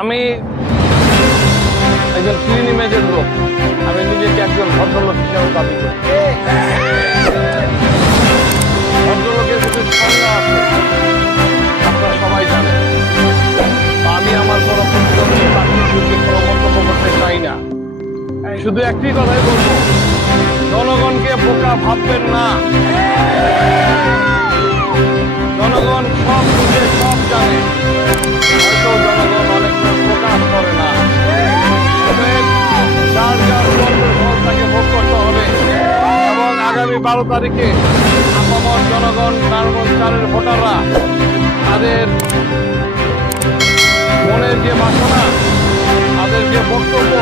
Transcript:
আমি একজন ক্লিন ইমেজের লোক, আমি নিজেকে একজন ভদ্রলোক হিসাবে দাবি করি। ভদ্রলোকের কিছু সংজ্ঞা আছে, আপনারা সবাই জানেন। আমি আমার কোনো প্রতিদ্বন্দ্বী প্রার্থীর বিরুদ্ধে কোনো মন্তব্য করতে চাই না। শুধু একটি কথাই বলবো, জনগণকে বোকা ভাববেন না। জনগণ সব বুঝে, সব জানে, হয়তো জনগণ অনেক প্রকাশ করে না। যার যার কর্মের ফল তাকে ভোগ করতে হবে এবং আগামী 12 তারিখে আপামর জনগণ, কার্বন 4-এর ভোটাররা তাদের মনের যে বাসনা, তাদের যে বক্তব্য